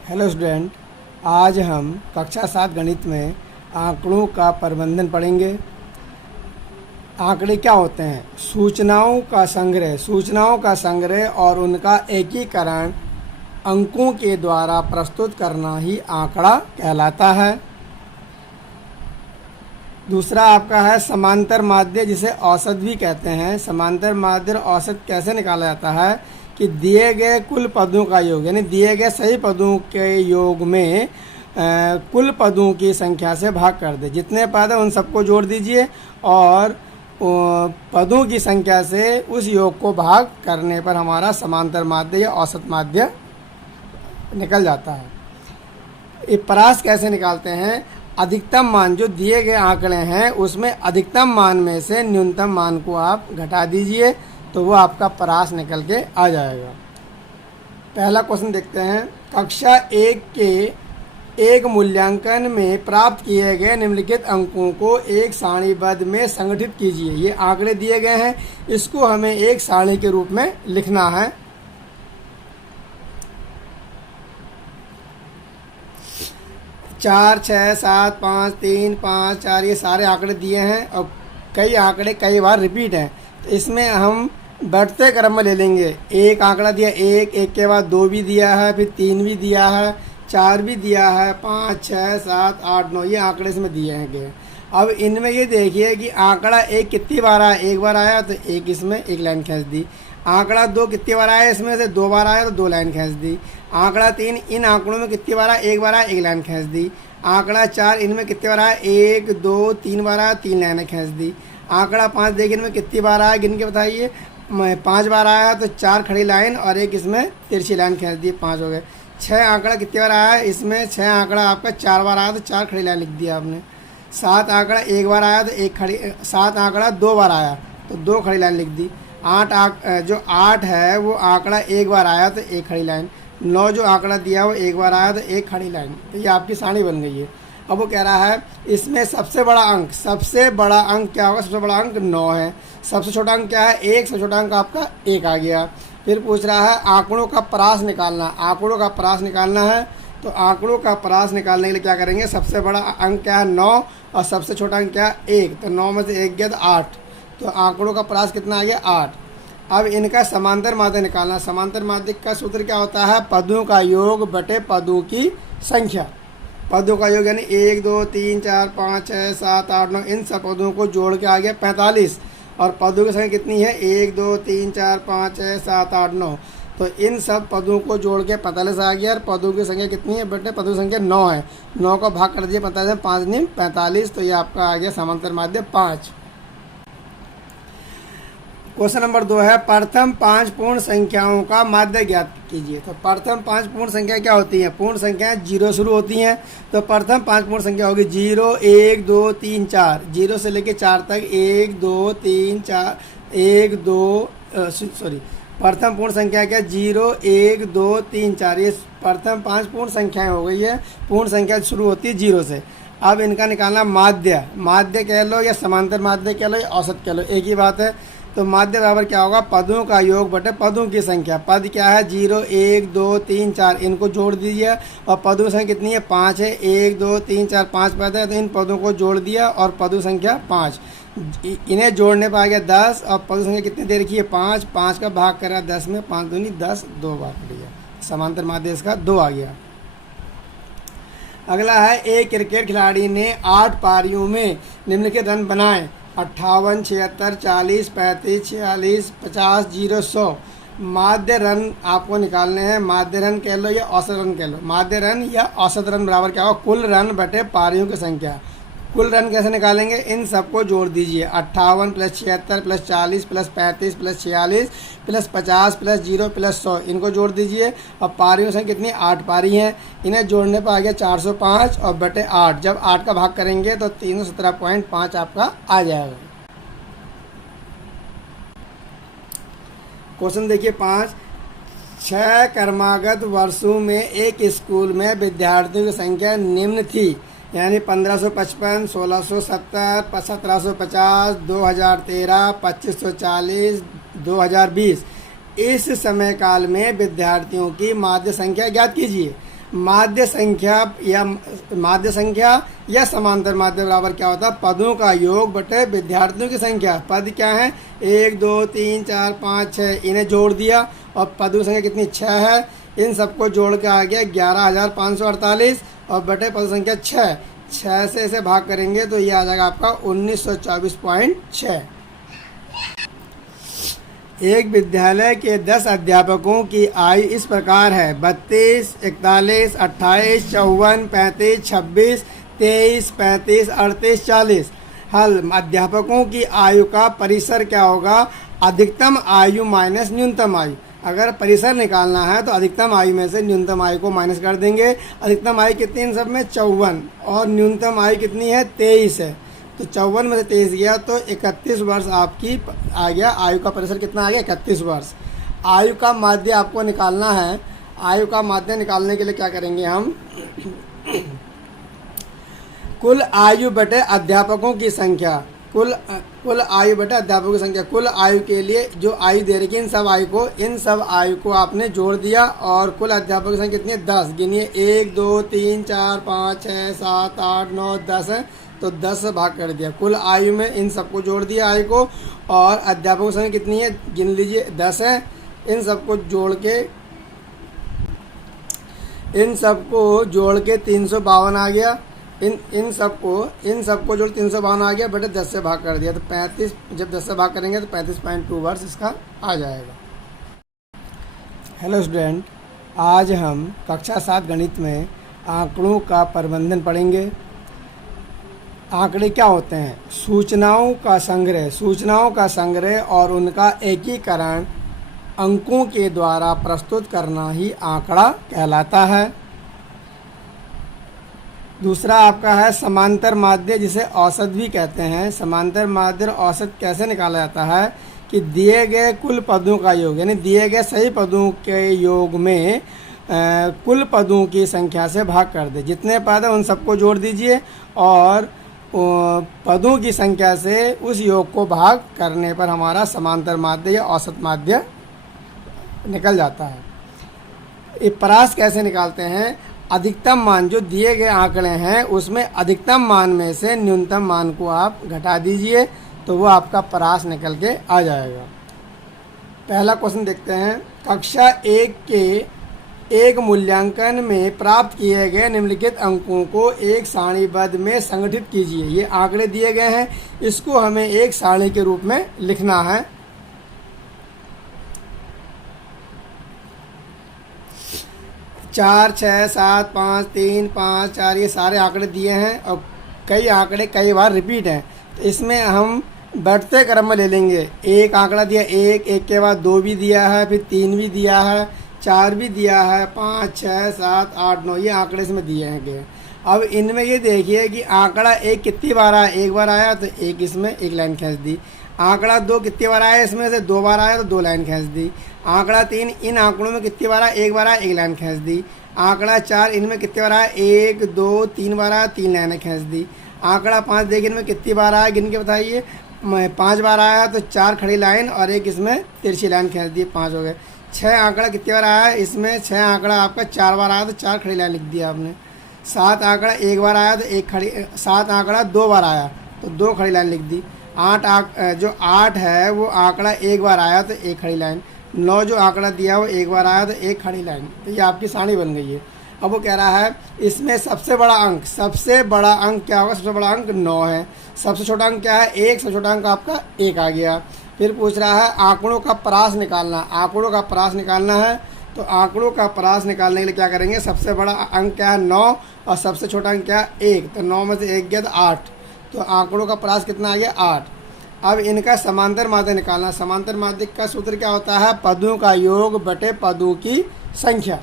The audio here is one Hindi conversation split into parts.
हेलो स्टूडेंट, आज हम कक्षा 7 गणित में आंकड़ों का प्रबंधन पढ़ेंगे। आंकड़े क्या होते हैं? सूचनाओं का संग्रह और उनका एकीकरण अंकों के द्वारा प्रस्तुत करना ही आंकड़ा कहलाता है। दूसरा आपका है समांतर माध्य, जिसे औसत भी कहते हैं। समांतर माध्य और औसत कैसे निकाला जाता है कि दिए गए कुल पदों का योग, यानी दिए गए सही पदों के योग में कुल पदों की संख्या से भाग कर दे। जितने पद हैं उन सबको जोड़ दीजिए और पदों की संख्या से उस योग को भाग करने पर हमारा समांतर माध्य या औसत माध्य निकल जाता है। ये परास कैसे निकालते हैं? अधिकतम मान, जो दिए गए आंकड़े हैं उसमें अधिकतम मान में से न्यूनतम मान को आप घटा दीजिए तो वो आपका परास निकल के आ जाएगा। पहला क्वेश्चन देखते हैं। कक्षा 1 के एक मूल्यांकन में प्राप्त किए गए निम्नलिखित अंकों को एक सारणीबद्ध में संगठित कीजिए। ये आंकड़े दिए गए हैं, इसको हमें एक सारणी के रूप में लिखना है। चार, 6, 7, 5, 3, 5, 4 ये सारे आंकड़े दिए हैं और कई आंकड़े कई बार रिपीट हैं, तो इसमें हम बढ़ते क्रम में ले लेंगे। एक आंकड़ा दिया, एक के बाद 2 भी दिया है, फिर 3 भी दिया है, 4 भी दिया है, 5, 6, 7, 8, 9 ये आंकड़े इसमें दिए हैं। अब इनमें ये देखिए कि आंकड़ा 1 कितनी बार आया, एक बार आया तो एक इसमें एक लाइन खींच दी। आंकड़ा 2 कितनी बार आया, इसमें से 2 बार आया तो 2 लाइन खींच दी। आंकड़ा 3 इन आंकड़ों में कितनी बार आया, एक बार आया, एक लाइन खींच दी। आंकड़ा 4 इनमें कितनी बार आया, 1, 2, 3 बार आया, 3 लाइनें खींच दी। आंकड़ा 5 देखिए इनमें कितनी बार आया, गिन के बताइए। 5 बार आया तो 4 खड़ी लाइन और एक इसमें तिरछी लाइन खींच दी, 5 हो गए। 6 आंकड़ा कितनी बार आया, इसमें 6 आंकड़ा आपका 4 बार आया तो 4 खड़ी लाइन लिख दिया आपने। 7 आंकड़ा एक बार आया तो 7 आंकड़ा 2 बार आया तो 2 खड़ी लाइन लिख दी। 8 है वो आंकड़ा एक बार आया तो 1 खड़ी लाइन। 9 जो आंकड़ा दिया वो एक बार आया तो 1 खड़ी लाइन। तो ये आपकी सारणी बन गई है। अब वो कह रहा है इसमें सबसे बड़ा अंक क्या होगा? सबसे बड़ा अंक 9 है। सबसे छोटा अंक क्या है? 1। सबसे छोटा अंक आपका 1 आ गया। फिर पूछ रहा है आंकड़ों का परास निकालना। आंकड़ों का परास निकालना है तो आंकड़ों का परास निकालने के लिए क्या करेंगे? सबसे बड़ा अंक क्या है? 9 और सबसे छोटा अंक क्या है? 1। तो 9 में से 1 गया तो 8। तो आंकड़ों का परास कितना आ गया? 8। अब इनका समांतर माध्य निकालना। समांतर माध्य का सूत्र क्या होता है? पदों का योग बटे पदों की संख्या। पदों का योग यानी 1, 2, 3, 4, 5, 6, 7, 8, 9 इन सब पदों को जोड़ के आ गया 45। और पदों की संख्या कितनी है? 1, 2, 3, 4, 5, 6, 7, 8, 9। तो इन सब पदों को जोड़ के 45 आ गया। और पदों की संख्या कितनी है बेटे? पदों की संख्या 9 है। 9 का भाग कर दिया 45 में, 5 × 45। तो ये आपका आ गया समांतर माध्य 5। क्वेश्चन नंबर 2 है प्रथम 5 पूर्ण संख्याओं का माध्य ज्ञात कीजिए। तो प्रथम 5 पूर्ण संख्या क्या होती हैं? पूर्ण संख्याएं 0 शुरू होती हैं। तो प्रथम 5 पूर्ण संख्या होगी 0, 1, 2, 3, 4। 0 से लेके 4 तक 1, 2, 3, 4, 1, 2 प्रथम पूर्ण संख्या क्या? 0, 1, 2, 3, 4। ये प्रथम 5 पूर्ण संख्याएं हो गई है। पूर्ण संख्या शुरू होती है 0 से। अब इनका निकालना माध्य कह लो या समांतर माध्य कह लो या औसत कह लो, एक ही बात है। तो माध्य बराबर क्या होगा? पदों का योग बटे पदों की संख्या। पद क्या है? 0, 1, 2, 3, 4। इनको जोड़ दीजिए और पदों की संख्या कितनी है? 5 है। 1, 2, 3, 4, 5 पद है तो इन पदों को जोड़ दिया और पदों संख्या 5। इन्हें जोड़ने पर आ गया 10 और पदों संख्या कितनी दे रखी है? 5। 5 का भाग करा 10 में, 5 दूनी 10, 2 बार दिया। समांतर माध्य इसका 2 आ गया। अगला है एक क्रिकेट खिलाड़ी ने 8 पारियों में निम्नलिखित रन बनाए 58, 76, 40, 35, 46, 50, 0, 100। माध्य रन आपको निकालने हैं। माध्य रन कह लो या औसत रन कह लो। माध्य रन या औसत रन बराबर क्या होगा? कुल रन बटे पारियों की संख्या। कुल रन कैसे निकालेंगे? इन सबको जोड़ दीजिए। 58 + 76 + 40 + 35 + 46 + 50 + 0 + 100 इनको जोड़ दीजिए। और पारियों संख्या कितनी? 8 पारी हैं। इन्हें जोड़ने पर आ गया 405 और बटे 8। जब 8 का भाग करेंगे तो 317.5 आपका आ जाएगा। क्वेश्चन देखिए 5। 6 क्रमागत वर्षों में एक स्कूल में विद्यार्थियों की संख्या निम्न थी, यानी 1555, 1670, 1750, 2013, 2540, 2020। इस समय काल में विद्यार्थियों की माध्य संख्या ज्ञात कीजिए। माध्य संख्या या समांतर माध्य बराबर क्या होता है, पदों का योग बटे विद्यार्थियों की संख्या। पद क्या है, 1 2 3 4 5 6, इन्हें जोड़ दिया और पदों की संख्या कितनी 6 है, इन सबको जोड़ के आ गया 11,548 और बटे पद संख्या 6 से इसे भाग करेंगे तो ये आ जाएगा आपका 1924.6। एक विद्यालय के 10 अध्यापकों की आयु इस प्रकार है, 32, 41, 28, 54, 35, 26, 23, 35, 38, 40। हल, अध्यापकों की आयु का परिसर क्या होगा, अधिकतम आयु माइनस न्यूनतम आयु। अगर परिसर निकालना है तो अधिकतम आयु में से न्यूनतम आयु को माइनस कर देंगे। अधिकतम आयु कितनी इन सब में, 54, और न्यूनतम आयु कितनी है, 23 है। तो 54 में से 23 गया तो 31 वर्ष आपकी आ गया। आयु का परिसर कितना आ गया, 31 वर्ष। आयु का माध्य आपको निकालना है। आयु का माध्य निकालने के लिए क्या करेंगे हम, कुल आयु बटे अध्यापकों की संख्या, कुल आयु बटे अध्यापकों की संख्या। कुल आयु के लिए जो आयु दे रही है इन सब आयु को आपने जोड़ दिया और कुल अध्यापकों की संख्या कितनी है, 10। गिनिए, 1 2 3 4 5 6 7 8 9 10 है, तो 10 से भाग कर दिया। कुल आयु में इन सबको जोड़ दिया आयु को, और अध्यापकों की संख्या कितनी है, गिन लीजिए, 10 है। इन सबको जोड़ के 352 आ गया। इन सबको जोड़ 352 आ गया, बटे 10 से भाग कर दिया तो 35। जब 10 से भाग करेंगे तो 35.2 वर्ष इसका आ जाएगा। हेलो स्टूडेंट, आज हम कक्षा 7 गणित में आंकड़ों का प्रबंधन पढ़ेंगे। आंकड़े क्या होते हैं, सूचनाओं का संग्रह और उनका एकीकरण अंकों के द्वारा प्रस्तुत करना ही आंकड़ा कहलाता है। दूसरा आपका है समांतर माध्य, जिसे औसत भी कहते हैं। समांतर माध्य और औसत कैसे निकाला जाता है कि दिए गए कुल पदों का योग, यानी दिए गए सही पदों के योग में कुल पदों की संख्या से भाग कर दे। जितने पद हैं उन सबको जोड़ दीजिए और पदों की संख्या से उस योग को भाग करने पर हमारा समांतर माध्य या औसत माध्य निकल जाता है। ये परास कैसे निकालते हैं, अधिकतम मान जो दिए गए आंकड़े हैं उसमें अधिकतम मान में से न्यूनतम मान को आप घटा दीजिए तो वो आपका परास निकल के आ जाएगा। पहला क्वेश्चन देखते हैं। कक्षा 1 के एक मूल्यांकन में प्राप्त किए गए निम्नलिखित अंकों को एक सारणीबद्ध में संगठित कीजिए। ये आंकड़े दिए गए हैं, इसको हमें एक सारणी के रूप में लिखना है। चार, 6, 7, 5, 3, 5, 4, ये सारे आंकड़े दिए हैं और कई आंकड़े कई बार रिपीट हैं, तो इसमें हम बढ़ते क्रम में ले लेंगे। एक आंकड़ा दिया, एक के बाद 2 भी दिया है, फिर 3 भी दिया है, 4 भी दिया है, 5, 6, 7, 8, 9 ये आंकड़े इसमें दिए हैं गए। अब इनमें ये देखिए कि आंकड़ा 1 कितनी बार आया, एक बार आया तो एक इसमें एक लाइन खींच दी। आंकड़ा 2 कितनी बार आया, इसमें से 2 बार आया तो 2 लाइन खींच दी। आंकड़ा 3 इन आंकड़ों में कितनी बार आया, एक बार आया, एक लाइन खींच दी। आंकड़ा 4 इनमें कितनी बार आया, 1 2 3 बार आया, 3 लाइनें खींच दी। आंकड़ा 5 देखिए इनमें कितनी बार आया, गिन के बताइए। 5 बार आया तो 4 खड़ी लाइन और एक इसमें तिरछी लाइन खींच दी, 5 हो गए। 6 आंकड़ा कितनी बार आया, इसमें 6 आंकड़ा आपका 4 बार आया तो 4 खड़ी लाइन लिख दिया आपने। 7 आंकड़ा एक बार आया तो 7 आंकड़ा 2 बार आया तो 2 खड़ी लाइन लिख दी। 8 है वो आंकड़ा एक बार आया तो 1 खड़ी लाइन। 9 जो आंकड़ा दिया वो एक बार आया तो 1 खड़ी लाइन। तो ये आपकी सारणी बन गई है। अब वो कह रहा है इसमें सबसे बड़ा अंक क्या होगा, सबसे बड़ा अंक 9 है। सबसे छोटा अंक क्या है, 1। सबसे छोटा अंक आपका 1 आ गया। फिर पूछ रहा है आंकड़ों का परास निकालना। आंकड़ों का परास निकालना है तो आंकड़ों का परास निकालने के लिए क्या करेंगे, सबसे बड़ा अंक क्या है 9 और सबसे छोटा अंक क्या है 1। तो 9 में से 1 गया तो 8, तो आंकड़ों का परास कितना आ गया 8। अब इनका समांतर माध्य निकालना। समांतर माध्य का सूत्र क्या होता है, पदों का योग बटे पदों की संख्या।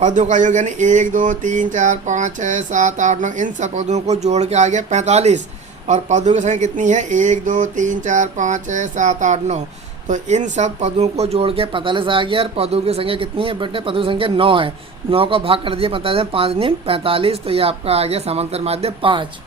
पदों का योग यानी 1 2 3 4 5 6 7 8 9 इन सब पदों को जोड़ के आ गया 45 और पदों की संख्या कितनी है 1 2 3 4 5 6 7 8 9। तो इन सब पदों को जोड़ के 45 आ गया और पदों की संख्या कितनी है बटे पदों की संख्या 9 है। 9 का भाग कर दिया 45 में, 5 × 45, तो ये आपका आ गया समांतर माध्य 5।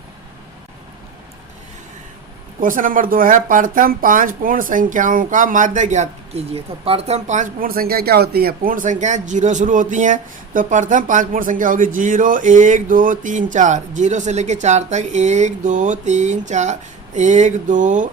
क्वेश्चन नंबर 2 है प्रथम 5 पूर्ण संख्याओं का माध्य ज्ञात कीजिए। तो प्रथम 5 पूर्ण संख्या क्या होती हैं? पूर्ण संख्याएं 0 शुरू होती हैं। तो प्रथम 5 पूर्ण संख्या होगी 0 1 2 3 4, 0 से लेके 4 तक 1 2 3 4 1 2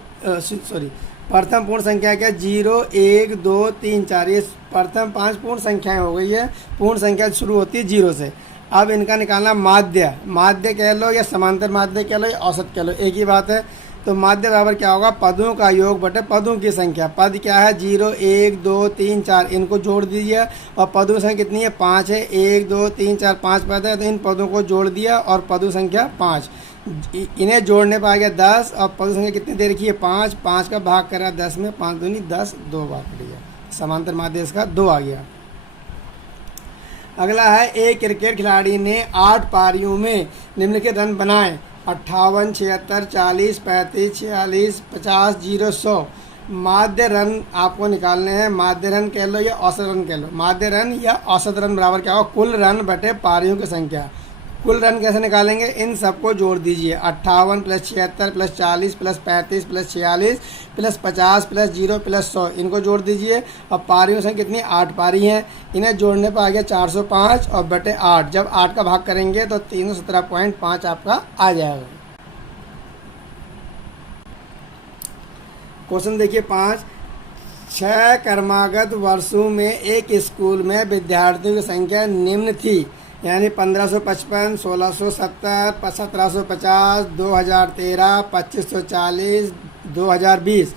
सॉरी प्रथम पूर्ण संख्या क्या? 0 1 2 3 4, ये प्रथम 5 पूर्ण संख्याएं हो गई है। पूर्ण संख्या शुरू होती है 0 से। अब इनका निकालना माध्य, माध्य कह लो या समांतर माध्य कह लो या औसत कह लो, एक ही बात है। तो माध्य बराबर क्या होगा? पदों का योग बटे पदों की संख्या। पद क्या है? 0 1 2 3 4, इनको जोड़ दीजिए और पदों की संख्या कितनी है? 5 है। 1 2 3 4 5 पद है, तो इन पदों को जोड़ दिया और पदों संख्या 5, इन्हें जोड़ने पर आ गया 10 और पदों संख्या कितनी दे रखी है? 5, 5 का भाग करा 10 में, 5 दूनी 10, 2 बार पड़ गया। समांतर माध्य इसका 2 आ गया। अगला है एक क्रिकेट खिलाड़ी ने 8 पारियों में निम्नलिखित रन बनाए 58 76 40 35 46 50 0 100। माध्य रन आपको निकालने हैं। माध्य रन कह लो या औसत रन कह लो। माध्य रन या औसत रन बराबर क्या होगा? कुल रन बटे पारियों की संख्या। कुल रन कैसे निकालेंगे? इन सबको जोड़ दीजिए। 58 + 76 + 40 + 35 + 46 + 50 + 0 + 100, इनको जोड़ दीजिए। अब पारियों से कितनी? 8 पारी हैं। इन्हें जोड़ने पर आ गया 405 और बटे 8। जब 8 का भाग करेंगे तो 317.5 आपका आ जाएगा। क्वेश्चन देखिए 5। 6 क्रमागत वर्षों में एक स्कूल में विद्यार्थियों की संख्या निम्न थी, यानी 1555, 1670, 1750, 2013, 2540, 2020।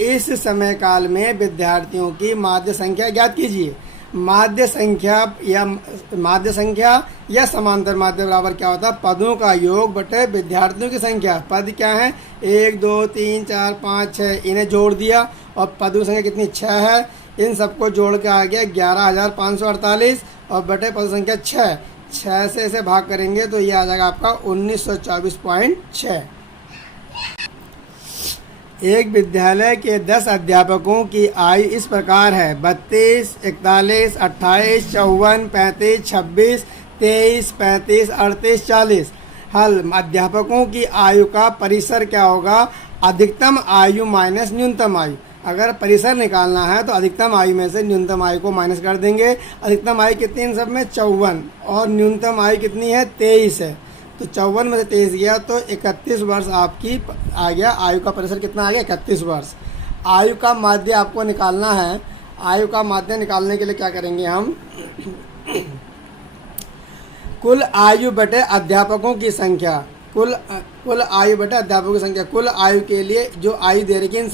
इस समय काल में विद्यार्थियों की माध्य संख्या ज्ञात कीजिए। माध्य संख्या या समांतर माध्य बराबर क्या होता है? पदों का योग बटे विद्यार्थियों की संख्या। पद क्या है? 1 2 3 4 5 6, इन्हें जोड़ दिया और पदों की संख्या कितनी? 6 है। इन सबको जोड़ के आ गया 11,548 और बटे पद संख्या 6 से इसे भाग करेंगे तो ये आ जाएगा आपका 1924.6। एक विद्यालय के 10 अध्यापकों की आयु इस प्रकार है: 32 41 28 54 35 26 23 35 38 40। हल: अध्यापकों की आयु का परिसर क्या होगा? अधिकतम आयु माइनस न्यूनतम आयु। अगर परिसर निकालना है तो अधिकतम आयु में से न्यूनतम आयु को माइनस कर देंगे। अधिकतम आयु कितनी इन सब में? 54, और न्यूनतम आयु कितनी है? 23 है। तो 54 में से 23 गया तो 31 वर्ष आपकी आ गया। आयु का परिसर कितना आ गया? 31 वर्ष। आयु का माध्य आपको निकालना है। आयु का माध्य निकालने के लिए क्या करेंगे हम? कुल आयु बटे अध्यापकों की संख्या। कुल आयु बटे अध्यापकों की संख्या। कुल आयु के लिए जो आयु दे रही है इन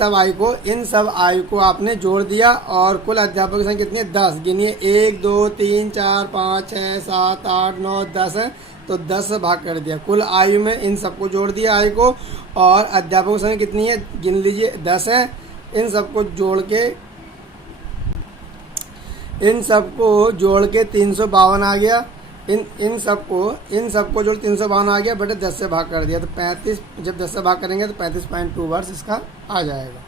सब आयु को आपने जोड़ दिया और कुल अध्यापकों की संख्या कितनी है? 10। गिनिए 1 2 3 4 5 6 7 8 9 10 है, तो 10 से भाग कर दिया। कुल आयु में इन सबको जोड़ दिया आयु को, और अध्यापकों की संख्या कितनी है? गिन लीजिए 10 है। इन सबको जोड़ के 352 आ गया। इन सबको जोड़ 352 आ गया बटे 10 से भाग कर दिया, तो 35, जब 10 से भाग करेंगे तो 35.2 वर्ष इसका आ जाएगा।